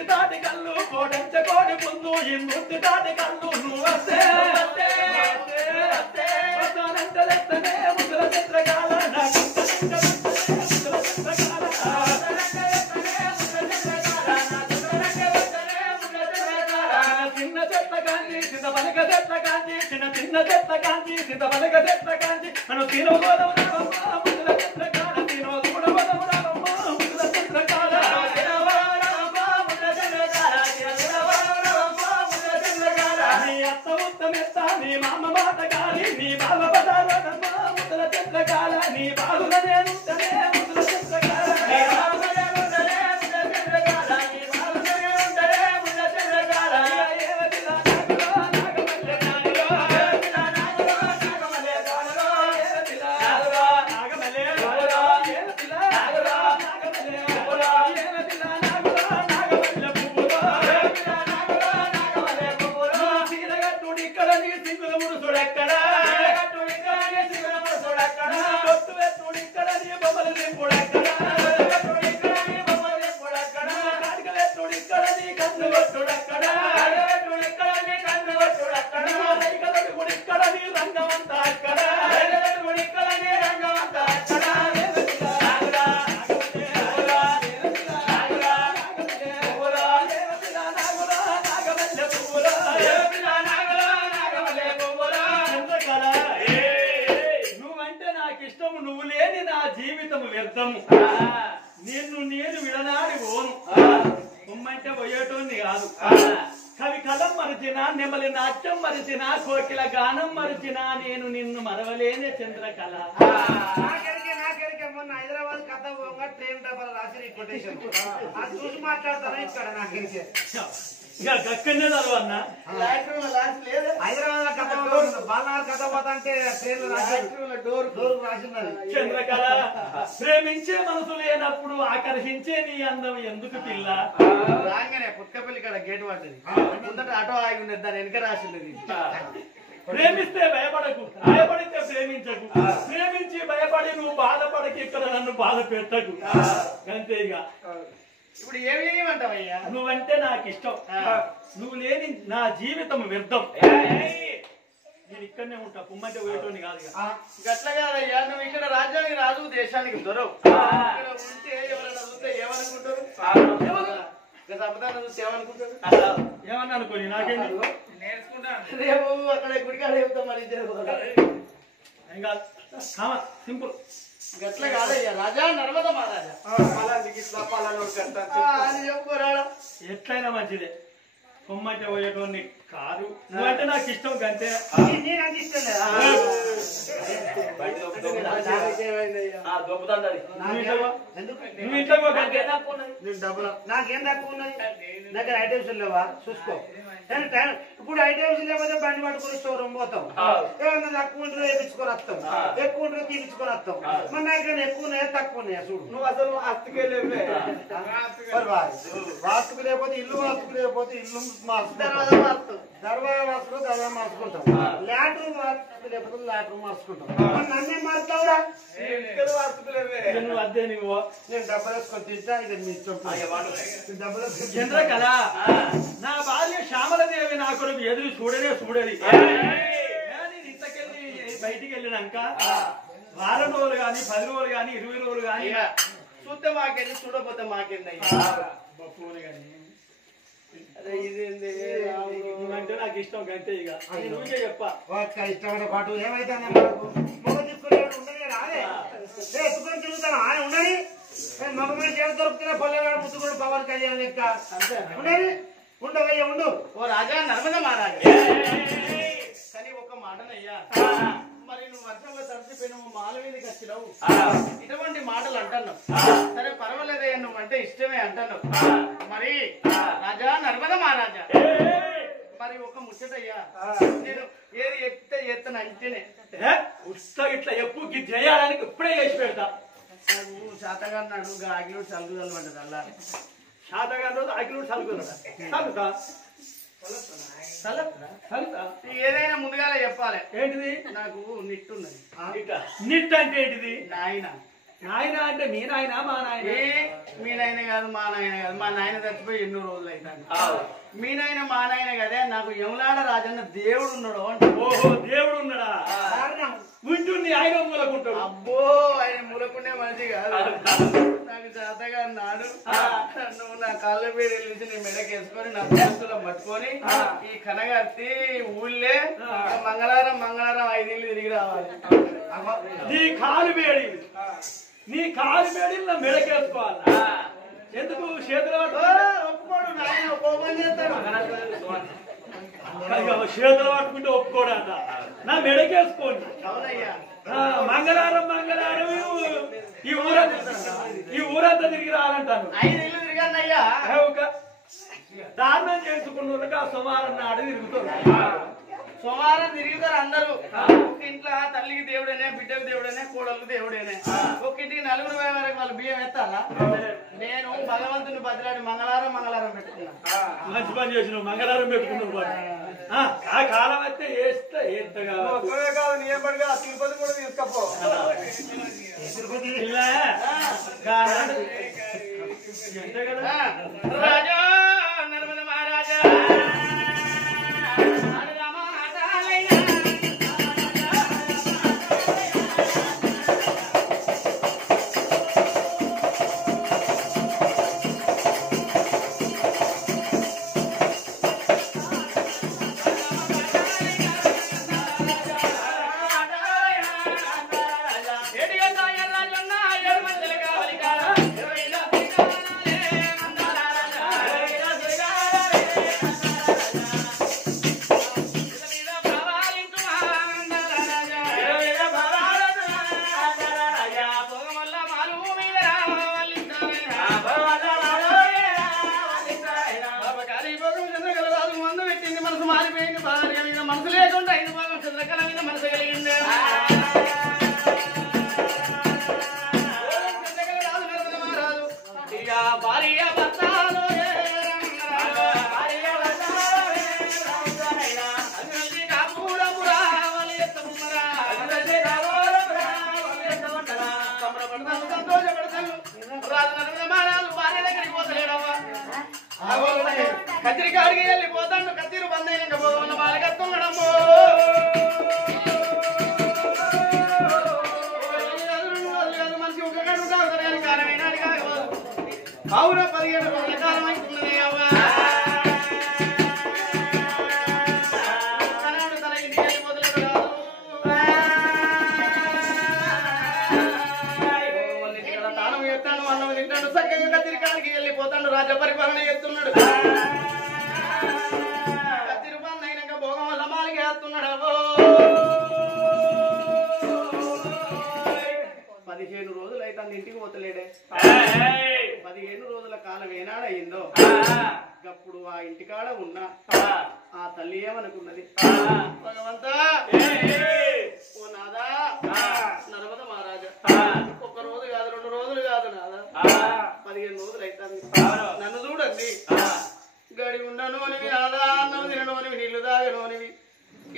ఇందుర్తి తాటి కళ్ళు కోడంచ కోడి ముందు ఇందుర్తి తాటి కళ్ళు నువ్వు వస్తే వస్తానంటలెత్తనే ముద్ర చిత్రకాల చిన్న చెట్ల కాంచి చిన్న పలక చెట్ల కాంచి చిన్న చిన్న చెట్ల కాంచి చిన్న పలక చెట్ల కాంచి మనం తినబోదం ముద్ర చిత్రకాల తినబోదం ముద్ర చిత్రకాల నీ అత్త ఉత్తమెత్త నీ మామ బాటగాలి నీ బావ బదారమ్మ ముద్ర చిత్రకాల నీ బాగుల నేనుంటనే ముద్ర చిత్రకాల నువ్వు లేని నా జీవితం వ్యర్థము నిన్ను నేను విడనాడి పోను ఉమ్మంటే పోయేటోని కాదు కవి కలం మరిచినా నెమలి నాట్యం మరిచినా కోకిల గానం మరిచినా నేను నిన్ను మరవలేనే చంద్రకళ మొన్న హైదరాబాద్ కథ పోగా ట్రైన్ డబ్బాలు రాసి కొటేషన్ అది చూసి మాట్లాడతాను ఇక్కడ నాకు గక్కనే చదవన్నా హైదరాబాద్ కథ బాలనగర్ కథ పోతా అంటే ట్రైన్ డోర్ రాసిన్నది చంద్రకళ ప్రేమించే మనసు లేనప్పుడు ఆకర్షించే నీ అందం ఎందుకు పిల్ల రాగానే పుట్టపల్లి కాడ గేట్ పడ్డది ముందట ఆటో ఆగి ఉన్నది దాని వెనక రాసిన్నది ప్రేమిస్తే భయపడకు భయపడితే ప్రేమించకు ప్రేమించి భయపడి నువ్వు బాధపడకి ఇక్కడ నన్ను బాధ పెట్టకు అంతేగా ఇప్పుడు ఏమేమంటావయ్యా నువ్వంటే నాకు ఇష్టం నువ్వు లేని నా జీవితం వ్యర్థం నేను ఇక్కడనే ఉంటా పుమ్మంటే పోయేటోని కాదు గట్ల కాదయ్యా నువ్వు ఇక్కడ రాజ్యానికి రాజు దేశానికి దొరవు ఇక్కడ ఉంటే ఎవరైనా చూస్తే ఏమనుకుంటారు చూస్తే ఏమనుకుంటారు ఏమన్నా అనుకోని నాకేంటి రేపు అక్కడ గుడికాడ చెప్తాం మరి ఇంకా సింపుల్ గట్ల కాదయ్యా రాజా నర్మద మహారాజా అని చెప్పుకోరాడా ఎట్లయినా మంచిదే పొమ్మంటే పోయేటోని కాదు నువ్వంటే నాకు ఇష్టం కంటే నాకేం తక్కువ ఉన్నది దగ్గర ఐటమ్స్ లేవా చూసుకో ఇప్పుడు ఐటమ్స్ లేకపోతే బండి పట్టుకుని షోరూమ్ పోతాం ఏమన్నా తక్కువ ఉంటే వేయించుకొని వస్తాం ఎక్కువ ఉంటే తీపించుకొని వస్తాం మరి నాకేమైనా ఎక్కువ ఉన్నాయా తక్కువ ఉన్నాయా చూడు నువ్వు అసలు వాస్తుకే వాస్తుకు లేకపోతే ఇల్లు వాస్తుకు లేకపోతే ఇల్లు దర్వాజా మార్చుకో దర్వాజా మార్చుకుంటాం లాట్రూమ్ వాస్తుకు లేకపోతే లాట్రూమ్ మార్చుకుంటాం నన్నే మార్చుతావురా నువ్వు అదే నువ్వు నేను డబ్బులు వేసుకొని తింటా ఇది మీ డబ్బులు చంద్రకళ నా భార్య శ్యామలదేవి నా కొరకు ఎదురు చూడనే చూడది ఇంతకెళ్ళి బయటికి వెళ్ళినాక వారం రోజులు గాని 10 రోజులు గాని 20 రోజులు గాని చూస్తే మాకేంది చూడకపోతే మాకేంది నువ్వంటే నాకు ఇష్టం కంటే ఇక నువ్వే చెప్ప ఇష్టమైన పాటు ఏమైతే మనకు మొగ తీసుకునేవాడు ఉండనే రాదే ఎత్తుకొని తిరుగుతాను ఆయన ఉండని మగ మీద చేత దొరుకుతున్నా పల్లెవాడు ముద్దుకొని పవన్ కళ్యాణ్ లెక్క ఉండని ఉండవయ్యా ఉండు ఓ రాజా నర్మద మహారాజా కానీ ఒక మాటనయ్యా మరి నువ్వు వర్షంలో తడిసిపోయి నువ్వు మాల మీదకి వచ్చినావు ఇటువంటి మాటలు అంటున్నావు సరే పర్వాలేదయ్యా నువ్వు అంటే ఇష్టమే అంటున్నావు మరి రాజా నర్మద మహారాజా మరి ఒక ముచ్చటయ్యా నేను ఏది ఎత్తే ఎత్తను అంటేనే ఇట్లా ఎప్పుడు చేయాలని ఇప్పుడే చేసి పెడతా నువ్వు శాతగాన్నాడు ఆగిలో చల్లుదలు పడ్డది అలా శాతగా రోజు ఆగిలో చల్లుతా ఏదైనా ముందుగానే చెప్పాలి ఏంటిది నాకు నిట్టున్నది నిట్ అంటే ఏంటిది నాయన నాయన అంటే మీ నాయన మా నాయన మీ నాయన కాదు మా నాయన కాదు మా నాయన చచ్చిపోయి ఎన్నో రోజులు అవుతాను మీ నాయన మా నాయన కదే నాకు యములాడ రాజన్న దేవుడు ఉన్నాడు అంటే ఓహో దేవుడు ఉన్నాడా ఉంటుంది ఆయన మూలకుంటాడు అబ్బో ఆయన మూలకుండే మనిషి కాదు నాకు చేతగా నాడు నువ్వు నా కాళ్ళ పేరు వెళ్ళి నీ మెడకి వేసుకొని నా చేతుల్లో పట్టుకొని ఈ కనగర్తి ఊళ్ళే మంగళవారం 5 ఇళ్ళు తిరిగి రావాలి నీ కాలు వేడి నా మెడకేసుకోవాలి ఎందుకు చేతులు ఒప్పుకోడు నాయన కోపం చేస్తాడు చేతులు పట్టుకుంటే ఒప్పుకోడట నా మెడకేసుకోండి అవునయ్యా మంగళవారం ఈ ఊరంతా తిరిగి రావాలంటాను 5 ఇళ్ళు తిరిగానయ్యా దారుణం చేసుకున్న సోమవారం నాడు తిరుగుతుంది సోమవారం తిరుగుతారు అందరూ ఒక ఇంట్లో తల్లికి దేవుడేనే బిడ్డకు దేవుడేనే కోడలకు దేవుడేనే ఒక ఇంటికి 4 వరకు వాళ్ళు బియ్యం ఎత్తారా నేను భగవంతుని బదిలాడి మంగళవారం పెట్టుకున్నా మంచి పని చేసిన మంగళవారం పెట్టుకున్నావు ఆ కాలం అయితే ఏస్తగా తిరుపతి కూడా తీసుకపో రాజా నర్మద మహారాజా మనసు లేకుండా 5 భాగం చంద్రకళ మీద మనసు కలిగింది ఇక భార్య భర్తలో సంతోషపడతాను రాజు నర్మద మహారాజు భార్య దగ్గరికి పోతలేడమ్మా కత్తిరికాడికి వెళ్ళిపోతాడు కత్తిరి బందైనాక పోవన్న బాలకత్తున్నాడమ్మో మనిషి ఒక గంట ఉంటారు కానీ కాలమైనా అవునా 17 రోజుల కాలం అవుతున్నది అవ్వ తన ఇంటికి వెళ్ళిపోతలేడు కాదు తాను ఎత్తాను అన్నం తింటాడు చక్కగా కత్తిరికాడికి వెళ్ళిపోతాడు రాజ్య పరిపాలన చేస్తున్నాడు కత్తిరిపాలన అయినాక భోగం వల్ల మాలికి వేస్తున్నాడు 15 రోజులు అయితే ఇంటికి పోతలేడే 15 రోజుల కాలం ఏనాడయిందో అప్పుడు ఆ ఇంటికాడ ఉన్న ఆ తల్లి ఏమనుకున్నది భగవంతా ఓ నాదా నర్మద మహారాజా 1 రోజు కాదు 2 రోజులు కాదు నాదా 15 రోజులు అవుతుంది నన్ను చూడండి గడి ఉండనోనివి నాదా అన్నం తిననోనివి నీళ్లు తాగనోనివి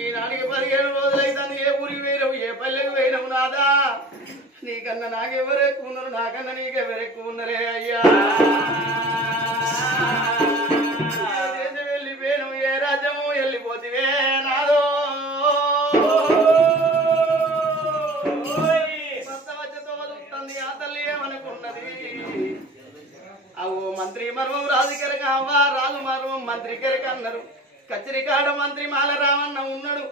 ఈనాటికి 15 రోజులు అవుతుంది ఏ ఊరికి వేయవు ఏ పల్లెకు వేయవు నాదా నీకన్నా నాకెవరు ఎక్కువ ఉన్నారు నాకన్నా నీకెవరు ఎక్కువ ఉన్నారే అయ్యా దేశం వెళ్ళిపోయాను ఏ రాజ్యము వెళ్ళిపోతివే నాదో వచ్చతో వదులుతుంది ఆ తల్లి ఏమనుకున్నది అవో మంత్రి మర్మం రాజు కెరక అవ్వా రాజు మర్మం మంత్రి కెరక అన్నారు కచ్చరికాడ మంత్రి మాల రామన్న ఉన్నాడు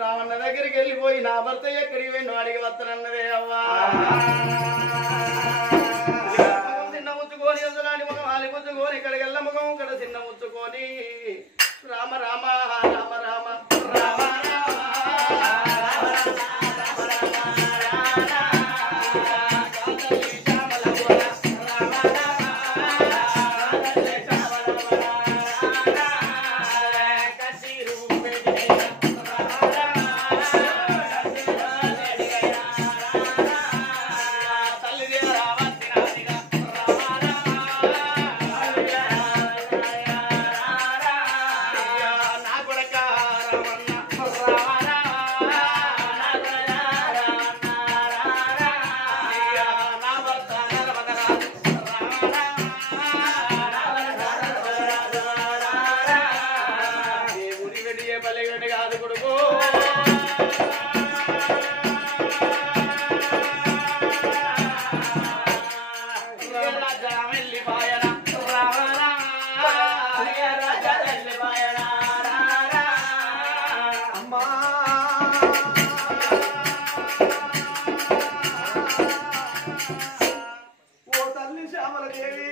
రావణ దగ్గరికి వెళ్ళిపోయి నా భర్త ఎక్కడికి పోయి అడిగి వస్తానన్నదే అవ్వా చిన్న ముచ్చుకొని ఎదులాడి మనం ఆలి ముచ్చుకొని ఇక్కడికి వెళ్ళ ముఖం ఇక్కడ చిన్న ముచ్చుకొని రామ రామ రామ రామ రామ నా కొడక వెళ్ళిపోయన రామ రాజా వెళ్ళిపోయన అమ్మా ఓ తల్లి శ్యామలదేవి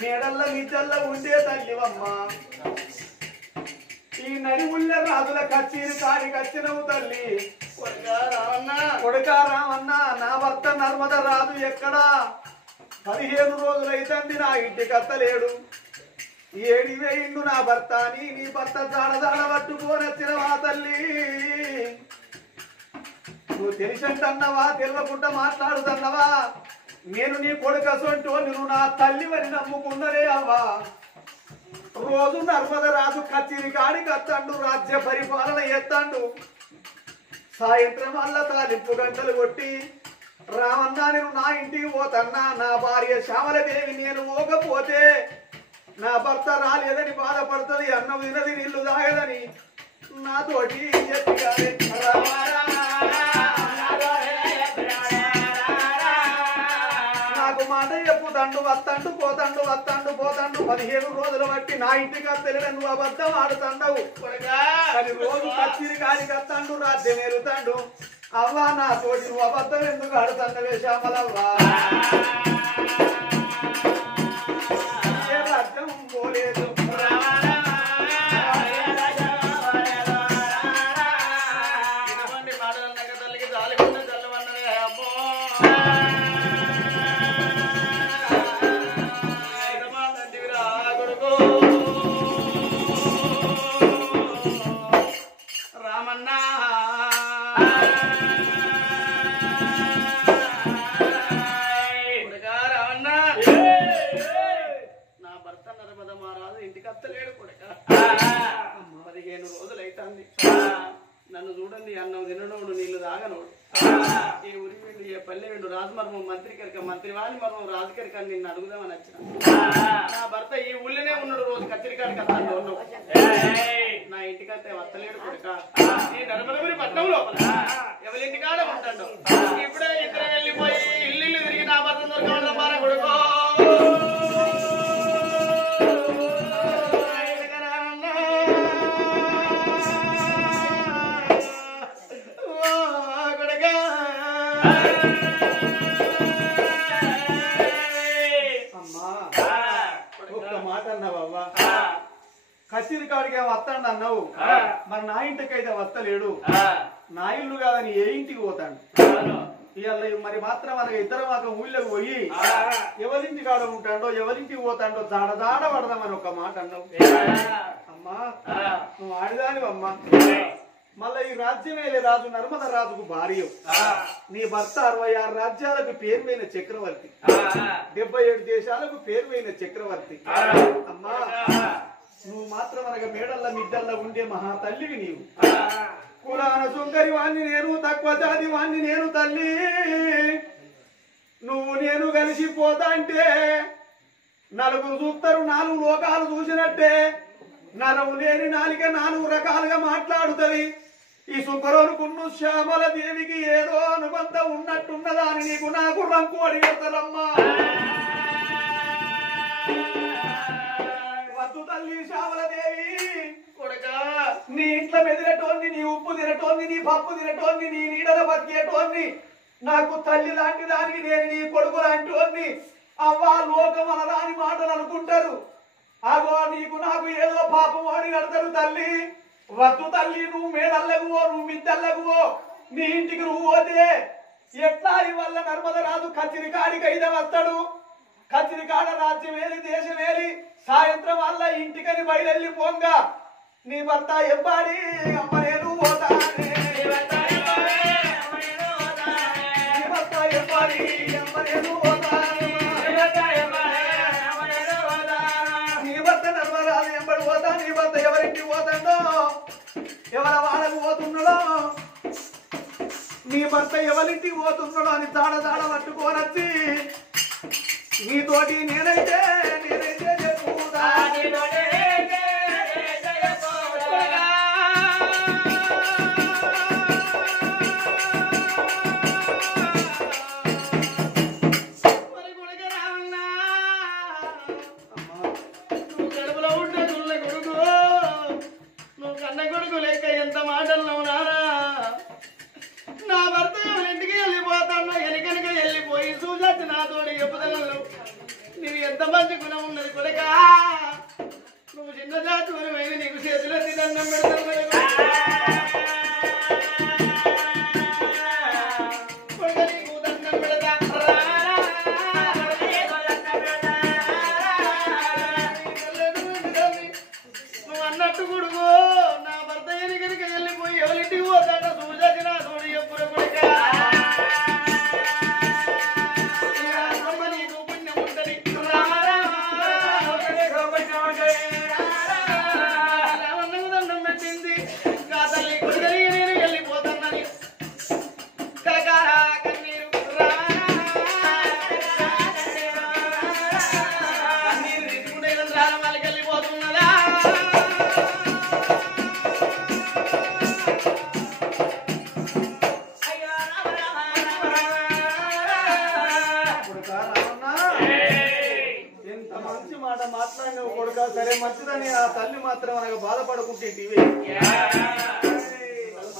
మేడల్ల నిజల్ల ఉండే తల్లివమ్మా ఈ నడిముళ్ళ రాజుల కచ్చీరు కాడికి వచ్చినవు తల్లి కొడుకా రామన్న నా భర్త నర్మద రాజు ఎక్కడా 15 రోజులైతంది నా ఇంటికి అత్తలేడు ఏడివేయిండు నా భర్త అని నీ భర్త జాడదాడ పట్టుకోనొచ్చినవా తల్లి నువ్వు తెలిసంటన్నవా తెల్లకుండా మాట్లాడుతన్నవా నేను నీ కొడుకసంటో నువ్వు నా తల్లివని నమ్ముకున్నరే అవ్వా రోజు నర్మద రాజు కచ్చిరి కాడికి అత్తండు రాజ్య పరిపాలన ఎత్తండు సాయంత్రం వల్ల తాలింపు గంటలు కొట్టి రామన్నా నేను నా ఇంటికి పోతన్నా నా భార్య శ్యామలదేవి నేను పోకపోతే నా భర్త రాలేదని బాధపడుతుంది అన్నం తినది నీళ్లు తాగదని నాతోటి చెప్పిగానే నాకు మాట చెప్పుతండు వత్తండు పోతండు 15 రోజులు బట్టి నా ఇంటికి అత్తలేడు నువ్వు అబద్ధం ఆడుతండవు అది రోజు కచ్చిరి కాడికి అత్తండు రాజ్యం ఎరుతాడు అవ్వా నా తోటి నువ్వు అబద్ధం ఎందుకు ఆడుతండవే శ్యామలవ్వా రాజ్యం పోలేదు నన్ను చూడండి అన్నం తిననోడు నీళ్లు తాగనోడు ఏ ఊరి వీడు ఏ పల్లె వీడు రాజమర్మం మంత్రి కరిక మంత్రి వాణి మర్మం రాజు కరిక నిన్ను అడుగుదామని వచ్చిన నా భర్త ఈ ఊళ్ళోనే ఉన్నాడు రోజు కచ్చరికాడికి వస్తాను ఉన్నావు నా ఇంటికంటే వస్తలేడు కొడుక ఈ నర్మలపురి పట్నం లోపల ఎవరింటికాడ ఉంటాడు ఇప్పుడే ఇద్దరు వెళ్ళిపోయి ఇల్లు తిరిగి నా భర్త దొరకడం మార కొడుకో కచ్చిరి కాడికి వస్తాడు అన్నావు మరి నా ఇంటికైతే వస్తలేడు నా ఇల్లు కాదని ఏ ఇంటికి పోతాడు ఇవాళ మరి మాత్రం మనకి ఇద్దరు మాకు ఊళ్ళోకి పోయి ఎవరింటి కాడ ఉంటాడో ఎవరింటికి పోతాడో జాడ పడదామని ఒక మాట అన్నావు అమ్మా నువ్వు ఆడిదానివమ్మా మళ్ళా ఈ రాజ్యమేలే రాజు నర్మద రాజుకు భార్య నీ భర్త 66 రాజ్యాలకు పేరువైన చక్రవర్తి 77 దేశాలకు పేరువైన చక్రవర్తి అమ్మా నువ్వు మాత్రం అనగా మేడల్ల మిద్దల్ల ఉండే మహా తల్లివి నీవు కులాన సుంకరి వాణ్ణి నేను తక్కువ జాతి వాణ్ణి నేను తల్లి నువ్వు నేను కలిసిపోతా అంటే నలుగురు చూస్తారు 4 లోకాలు చూసినట్టే నరవు లేని నాలిక 4 రకాలుగా మాట్లాడుతుంది ఈ సుంకరోనుకున్న శ్యామల దేవికి ఏదో అనుబంధం ఉన్నట్టున్నదాని నీకు నాకు రంకు అడిగేస్తారమ్మా వద్దు తల్లి శ్యామలదేవి కొడుకా నీ ఇంట్లో మెదినటోన్ని నీ ఉప్పు తినటోన్ని నీ పప్పు తినటోన్ని నీ నీడల బతికేటోన్ని నాకు తల్లి లాంటి దానికి నేను నీ కొడుకు లాంటి వాడిని అవ్వా లోకం అనరాని మాటలు అనుకుంటారు అగో నీకు నాకు ఏదో పాపం అని కడతారు తల్లి వద్దు తల్లి నువ్వు మేడల్లగువో నువ్వు మిద్దల్లగువో నీ ఇంటికి నువ్వు పోతే ఎట్లా వల్ల నర్మద రాజు కచ్చిరి కాడికి అయితే వస్తాడు కచ్చిరి కాడ రాజ్యం వేలి దేశం వేలి సాయంత్రం వల్ల ఇంటికని బయలుదేరి పోంగా నీ భర్త ఎవ్వాడి అమ్మ నేను పోతానే నీ భర్త ఎవ్వాడి అమ్మ నేను పోతాను నీ భర్త నర్మరాజు ఎంబడి పోతా నీ భర్త ఎవరింటికి పోతాడో ఎవర వాళ్ళకు పోతున్నాడో నీ భర్త ఎవరింటికి పోతున్నాడో అని జాడ పట్టుకోనొచ్చి నీతోటి నేనైతే చెప్పుతా ఎంత మంచి గుణం ఉన్నది కొడుక నువ్వు చిన్న జాతి వరమైన నీకు చేతిలో దండం పెడతాం నీకు దండం పెడతా నువ్వు అన్నట్టు కొడుకు నా భర్త ఎనికనికి వెళ్ళిపోయి ఎవరింటికి పోతాడ చూసాకి నా తోడు ఎప్పుడు కొడుక మాట్లాడినవు కొడుక సరే మంచిదని ఆ తల్లి మాత్రం అనగా బాధపడుకుంటే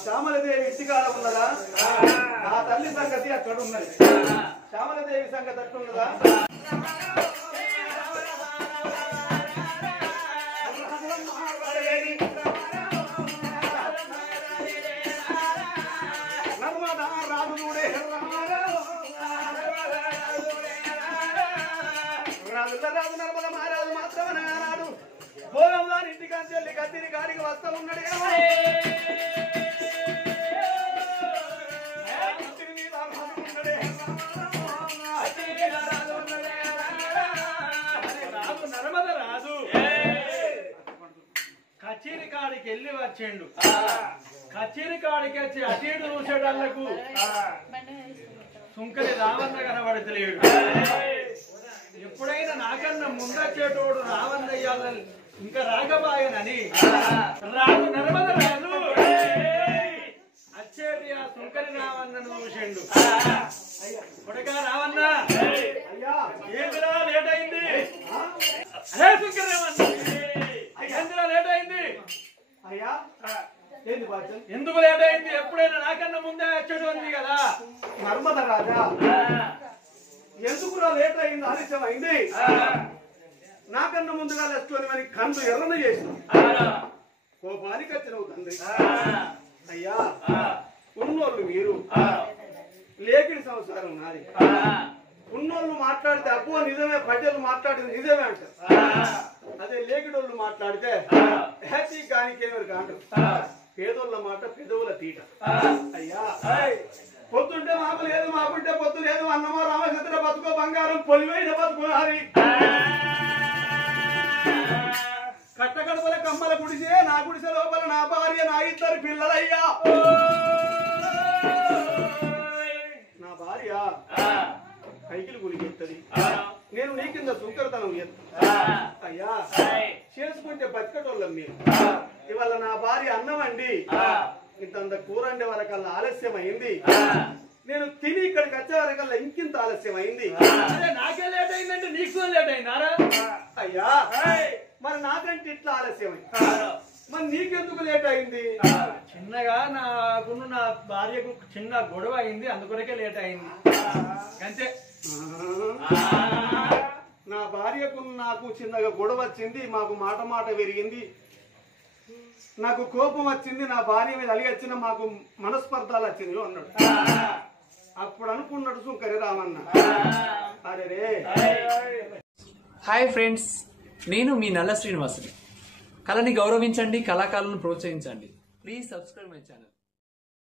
శ్యామలదేవి ఇంటికాడ ఉన్నదా ఆ తల్లి సంగతి అక్కడ ఉన్నది శ్యామలదేవి సంగతి అట్టున్నదా రాజు నర్మద మహారాజు మాత్రమే అన్నాడు భోగంలో ఇంటికాంచి వెళ్ళి కత్తిని గాడికి వస్తా ఉన్నాడు రాజు నర్మద రాజు కచేరి కాడికి వెళ్ళి వచ్చిండు కచేరి కాడికి వచ్చి అటీడు చూసేటళ్లకు సుంకరి రావన్న కనబడతలేడు ఎప్పుడైనా నాకన్నా ముందచ్చేటోడు రావన్నయ్యాలని ఇంకా రాగబాయనని రాజు నర్మద రాజు వచ్చేటి ఆ సుంకరి రావన్నను చూసిండు కొడక రావన్న ఏంటిరా లేట్ అయింది అదే సుంకరి రావన్న ఏంటిరా లేట్ అయింది అయ్యా ఏంది బాధ్యం ఎందుకు లేట్ అయింది ఎప్పుడైనా నాకన్నా ముందే వచ్చేటు ఉంది కదా నర్మద రాజా ఎందుకురా లేట్ అయింది ఆలస్యం అయింది నాకన్నా ముందుగా లేచుకొని మరి కందు ఎర్రన చేసిన కోపానికి వచ్చినవు తండ్రి అయ్యా ఉన్నోళ్ళు మీరు లేకిడి సంసారం నాది ఉన్నోళ్ళు మాట్లాడితే అబ్బో నిజమే ప్రజలు మాట్లాడేది నిజమే అంటారు అదే లేకిడోళ్ళు మాట్లాడితే హ్యాపీ కానికేమరు కాంటారు పేదోళ్ళ మాట పెదవుల తీట అయ్యా పొద్దుంటే మాకు లేదు మాకుంటే పొద్దు లేదు అన్నమో రామచంద్ర బతుకో బంగారం పొలివైన బతుకు అది కట్టగడపల కమ్మల గుడిసే నా గుడిసె లోపల నా భార్య నా ఇద్దరు పిల్లలయ్యా నా భార్య కైకిలు గురికెత్తది నేను నీ కింద సుంకరతనం అయ్యా చేసుకుంటే బతికటోళ్ళం మీరు ఇవాళ నా భార్య అన్నం అండి ఇంతంత కూర అండే వరకల్లా ఆలస్యం అయింది నేను తిని ఇక్కడికి వచ్చే వరకల్లా ఇంకింత ఆలస్యం అయింది నాకే లేట్ అయిందంటే నీకు లేట్ అయిందారా అయ్యా మరి నాకంటే ఇట్లా ఆలస్యం అయింది మరి నీకెందుకు లేట్ అయింది చిన్నగా నాకున్న నా భార్యకు చిన్న గొడవ అయింది అందుకొరకే లేట్ అయింది అంతే నా భార్యకు నాకు చిన్నగా గొడవ వచ్చింది మాకు మాట మాట పెరిగింది నాకు కోపం వచ్చింది నా భార్య మీద అలిగి వచ్చిన మాకు మనస్పర్ధాలు వచ్చింది అన్నాడు అప్పుడు అనుకున్నాడు సుంకరి రామన్న అరే హాయ్ ఫ్రెండ్స్, నేను మీ నల్ల శ్రీనివాసుని. కళని గౌరవించండి, కళాకారులను ప్రోత్సహించండి. Please subscribe my channel.